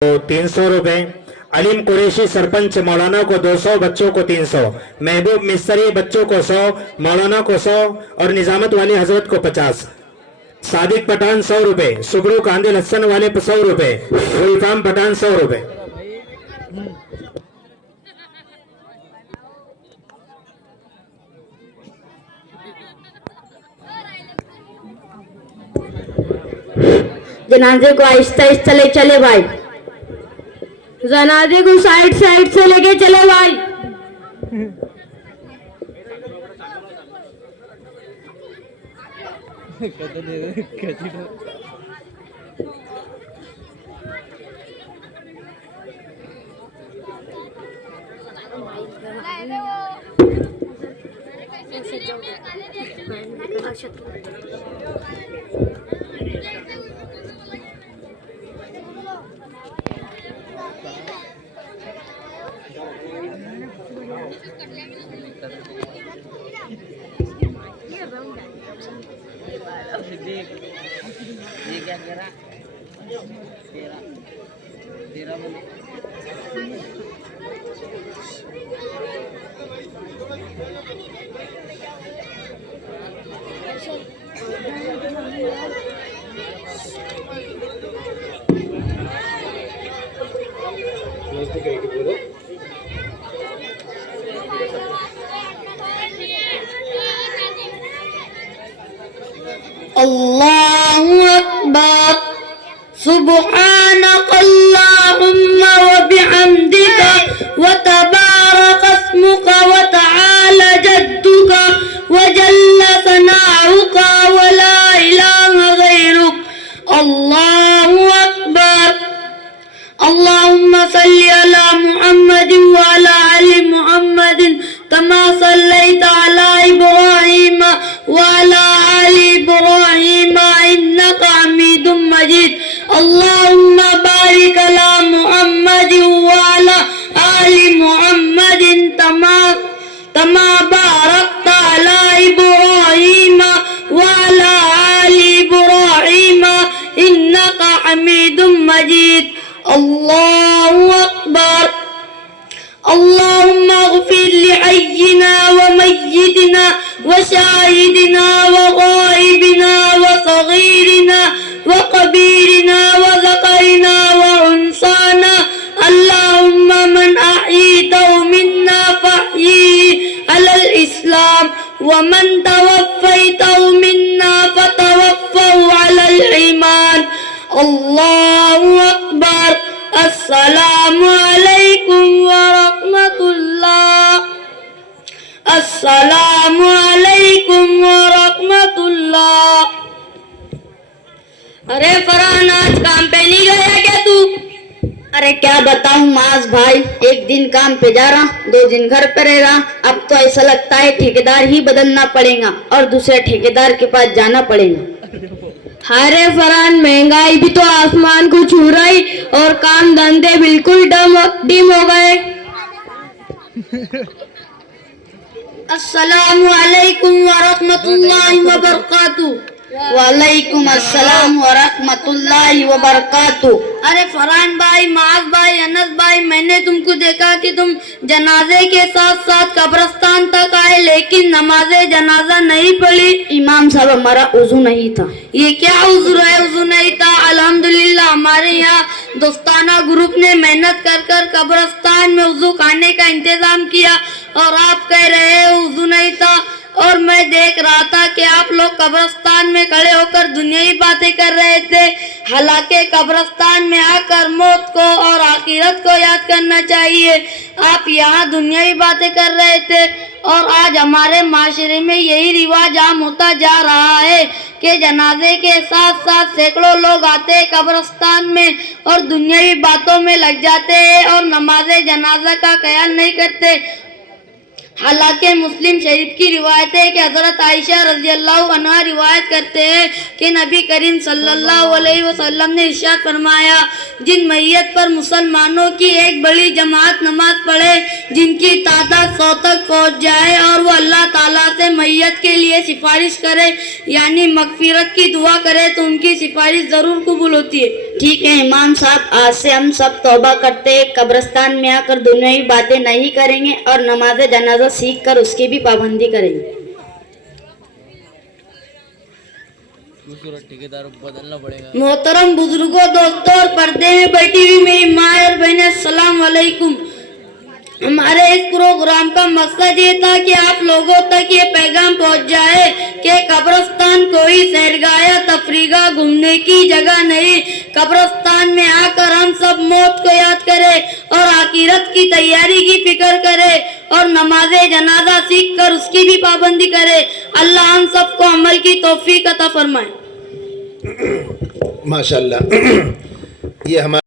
300 रुपए। अलीम कुरैशी सरपंच मौलाना को 200, बच्चों को 300। महबूब मिस्त्री बच्चों को 100, मौलाना को 100 और निजामत वाली हजरत को 50। सादिक पठान 100 रुपए। सुगरू कांदिल हसन वाले 100 रुपए। गुलफाम पठान 100 रुपए। जनाजे को आहिस्ता आहिस्ता ले चले भाई। जनाजे को साइड साइड से लेके चले भाई। ये क्या कह रहा? तेरा तेरा बोलो। अल्लाहु अकबर। सुब्हानक अल्लाहुम्मा व बिहम्दिका व तबारक अस्मुका व तआला जद्दुका व जल्ला सनाउका व ला इलाहा गैरुक। अल्लाहु अकबर। अल्लाहुम्मा सल्लि अला मुहम्मदिन व अला आलि मुहम्मदिन कमा सल्लैता अला इब्राहीम व अला आलि इब्राहीम इन्नका हमीदुम मजीद। अल्लाहुम्मा बारिक अला मुहम्मदिन व अला आलि मुहम्मदिन कमा बारकता अला इब्राहीम व अला आलि इब्राहीम इन्नका हमीदुम मजीद। अल्लाहु अकबर। अल्लाहुम्मा अग़फिर लिहय्यिना व मय्यितिना व शाहिदिना व गाइबिना व सगीरिना व कबीरिना व ज़करिना व उन्साना। अल्लाहुम्मा मन अह्यैतहु मिन्ना फअह्यिही अलल इस्लाम व मन तवफ़्फ़ैतहु मिन्ना फ़तवफ़्फ़हु अलल ईमान। अल्लाहु अकबर। अस्सलामु अलैकुम व रहमतुल्लाह। अस्सलामु अलैकुम व रहमतुल्लाह। अरे फरहान, आज काम पे नहीं गया क्या तू? अरे क्या बताऊं माज भाई, एक दिन काम पे जा रहा, 2 दिन घर पे रह रहा। अब तो ऐसा लगता है ठेकेदार ही बदलना पड़ेगा और दूसरे ठेकेदार के पास जाना पड़ेगा। अरे फरहान, महंगाई भी तो आसमान को छू रही और काम धंधे बिल्कुल डिम हो गए। अस्सलामु अलैकुम व रहमतुल्लाहि व बरकातुहू। वालेकुम अस्सलाम व रहमतुल्लाहि व बरकातुहू। अरे फरहान भाई, माज भाई, अनस भाई, मैंने तुमको देखा कि तुम जनाजे के साथ साथ कब्रिस्तान तक आए, लेकिन नमाजे जनाजा नहीं पढ़ी। इमाम साहब, हमारा उजू नहीं था। ये क्या उजूर है? उजू नहीं था? अल्हम्दुलिल्लाह, हमारे यहाँ दोस्ताना ग्रुप ने मेहनत कर कर कब्रिस्तान में उजू खाने का इंतजाम किया और आप कह रहे हैं उजू नहीं था। और मैं देख रहा था कि आप लोग कब्रिस्तान में खड़े होकर दुनियावी बातें कर रहे थे, हालांकि कब्रिस्तान में आकर मौत को और आखिरत को याद करना चाहिए। आप यहाँ दुनियावी बातें कर रहे थे और आज हमारे माशरे में यही रिवाज आम होता जा रहा है कि जनाजे के साथ साथ सैकड़ों लोग आते हैं कब्रिस्तान में और दुनियावी बातों में लग जाते हैं और नमाजे जनाजा का ख्याल नहीं करते। हालांकि मुस्लिम शरीफ की रिवायत है कि हजरत आयशा रज़ियल्लाहु अन्हा रिवायत करते हैं कि नबी करीम सल्लल्लाहु अलैहि वसल्लम ने इरशाद फरमाया, जिन मैयत पर मुसलमानों की एक बड़ी जमात नमाज पढ़े, जिनकी तादाद 100 तक पहुँच जाए और वो अल्लाह ताला से मैयत के लिए सिफारिश करे यानी मगफिरत की दुआ करे तो उनकी सिफारिश ज़रूर कबूल होती है। ठीक है इमाम साहब, आज से हम सब तौबा करते हैं, कब्रिस्तान में आकर दुनियावी बातें नहीं करेंगे और नमाज जनाजा सीख कर उसकी भी पाबंदी करेंगे। खूबसूरत ठेकेदार बदलना पड़ेगा। मोहतरम बुजुर्गों, दोस्तों और पर्दे में बैठी हुई मेरी माँ और बहनें, अस्सलाम वालेकुम। हमारे इस प्रोग्राम का मकसद ये था कि आप लोगों तक ये पैगाम पहुंच जाए कि कब्रिस्तान कोई सैरगाह या तफरीगा घूमने की जगह नहीं। कब्रिस्तान में आकर हम सब मौत को याद करें और आखिरत की तैयारी की फिक्र करें और नमाज जनाजा सीख कर उसकी भी पाबंदी करें। अल्लाह हम सबको अमल की तौफीक अता फरमाए। माशाल्लाह। ये हमारा